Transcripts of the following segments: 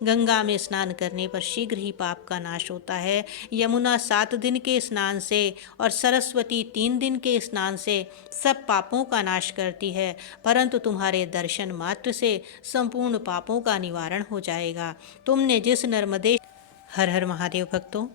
गंगा में स्नान करने पर शीघ्र ही पाप का नाश होता है। यमुना 7 दिन के स्नान से और सरस्वती 3 दिन के स्नान से सब पापों का नाश करती है, परंतु तुम्हारे दर्शन मात्र से संपूर्ण पापों का निवारण हो जाएगा। तुमने जिस नर्मदे हर हर महादेव भक्तों,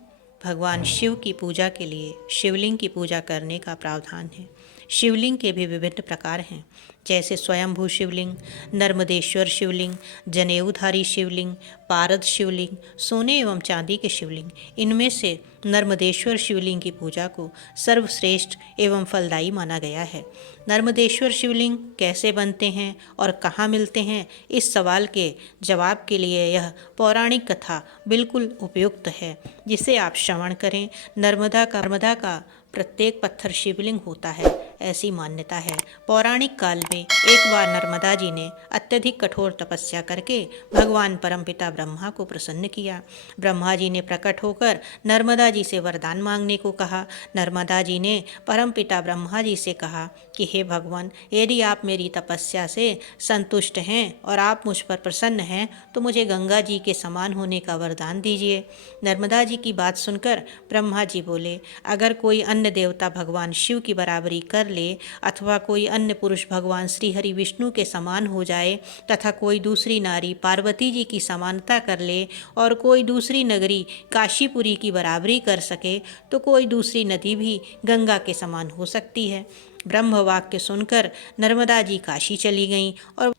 भगवान शिव की पूजा के लिए शिवलिंग की पूजा करने का प्रावधान है। शिवलिंग के भी विभिन्न प्रकार हैं, जैसे स्वयंभू शिवलिंग, नर्मदेश्वर शिवलिंग, जनेऊधारी शिवलिंग, पारद शिवलिंग, सोने एवं चांदी के शिवलिंग। इनमें से नर्मदेश्वर शिवलिंग की पूजा को सर्वश्रेष्ठ एवं फलदायी माना गया है। नर्मदेश्वर शिवलिंग कैसे बनते हैं और कहाँ मिलते हैं, इस सवाल के जवाब के लिए यह पौराणिक कथा बिल्कुल उपयुक्त है, जिसे आप श्रवण करें। नर्मदा का प्रत्येक पत्थर शिवलिंग होता है, ऐसी मान्यता है। पौराणिक काल में एक बार नर्मदा जी ने अत्यधिक कठोर तपस्या करके भगवान परमपिता ब्रह्मा को प्रसन्न किया। ब्रह्मा जी ने प्रकट होकर नर्मदा जी से वरदान मांगने को कहा। नर्मदा जी ने परमपिता ब्रह्मा जी से कहा कि हे भगवान, यदि आप मेरी तपस्या से संतुष्ट हैं और आप मुझ पर प्रसन्न हैं तो मुझे गंगा जी के समान होने का वरदान दीजिए। नर्मदा जी की बात सुनकर ब्रह्मा जी बोले, अगर कोई अन्य देवता भगवान शिव की बराबरी कर ले अथवा कोई अन्य पुरुष भगवान श्री हरि विष्णु के समान हो जाए तथा कोई दूसरी नारी पार्वती जी की समानता कर ले और कोई दूसरी नगरी काशीपुरी की बराबरी कर सके तो कोई दूसरी नदी भी गंगा के समान हो सकती है। ब्रह्म वाक्य सुनकर नर्मदा जी काशी चली गईं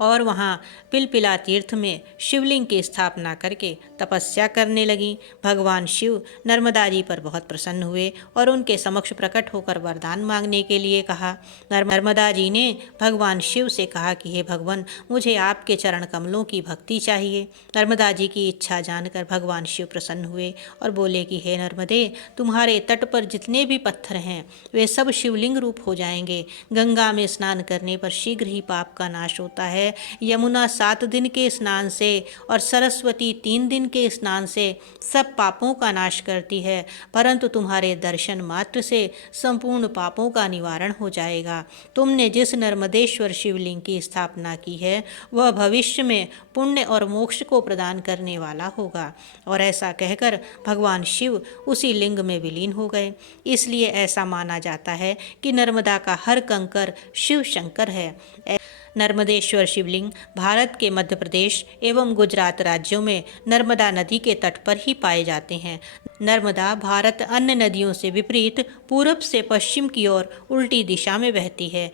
और वहाँ पिलपिला तीर्थ में शिवलिंग की स्थापना करके तपस्या करने लगीं। भगवान शिव नर्मदा जी पर बहुत प्रसन्न हुए और उनके समक्ष प्रकट होकर वरदान मांगने के लिए कहा। नर्मदा जी ने भगवान शिव से कहा कि हे भगवान, मुझे आपके चरण कमलों की भक्ति चाहिए। नर्मदा जी की इच्छा जानकर भगवान शिव प्रसन्न हुए और बोले कि हे नर्मदे, तुम्हारे तट पर जितने भी पत्थर हैं वे सब शिवलिंग रूप हो जाएंगे। गंगा में स्नान करने पर शीघ्र ही पाप का नाश होता है। यमुना 7 दिन के स्नान से और सरस्वती 3 दिन के स्नान से सब पापों का नाश करती है, परंतु तुम्हारे दर्शन मात्र से संपूर्ण पापों का निवारण हो जाएगा। तुमने जिस नर्मदेश्वर शिवलिंग की स्थापना की है वह भविष्य में पुण्य और मोक्ष को प्रदान करने वाला होगा। और ऐसा कहकर भगवान शिव उसी लिंग में विलीन हो गए। इसलिए ऐसा माना जाता है कि नर्मदा का हर कंकर शिव शंकर है। नर्मदेश्वर शिवलिंग भारत के मध्य प्रदेश एवं गुजरात राज्यों में नर्मदा नदी के तट पर ही पाए जाते हैं। नर्मदा भारत अन्य नदियों से विपरीत पूरब से पश्चिम की ओर उल्टी दिशा में बहती है।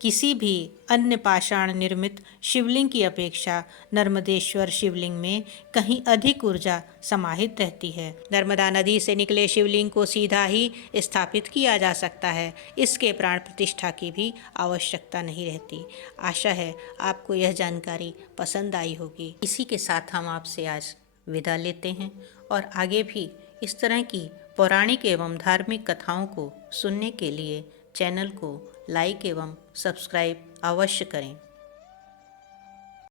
किसी भी अन्य पाषाण निर्मित शिवलिंग की अपेक्षा नर्मदेश्वर शिवलिंग में कहीं अधिक ऊर्जा समाहित रहती है। नर्मदा नदी से निकले शिवलिंग को सीधा ही स्थापित किया जा सकता है, इसके प्राण प्रतिष्ठा की भी आवश्यकता नहीं रहती। आशा है आपको यह जानकारी पसंद आई होगी। इसी के साथ हम आपसे आज विदा लेते हैं और आगे भी इस तरह की पौराणिक एवं धार्मिक कथाओं को सुनने के लिए चैनल को लाइक एवं सब्सक्राइब अवश्य करें।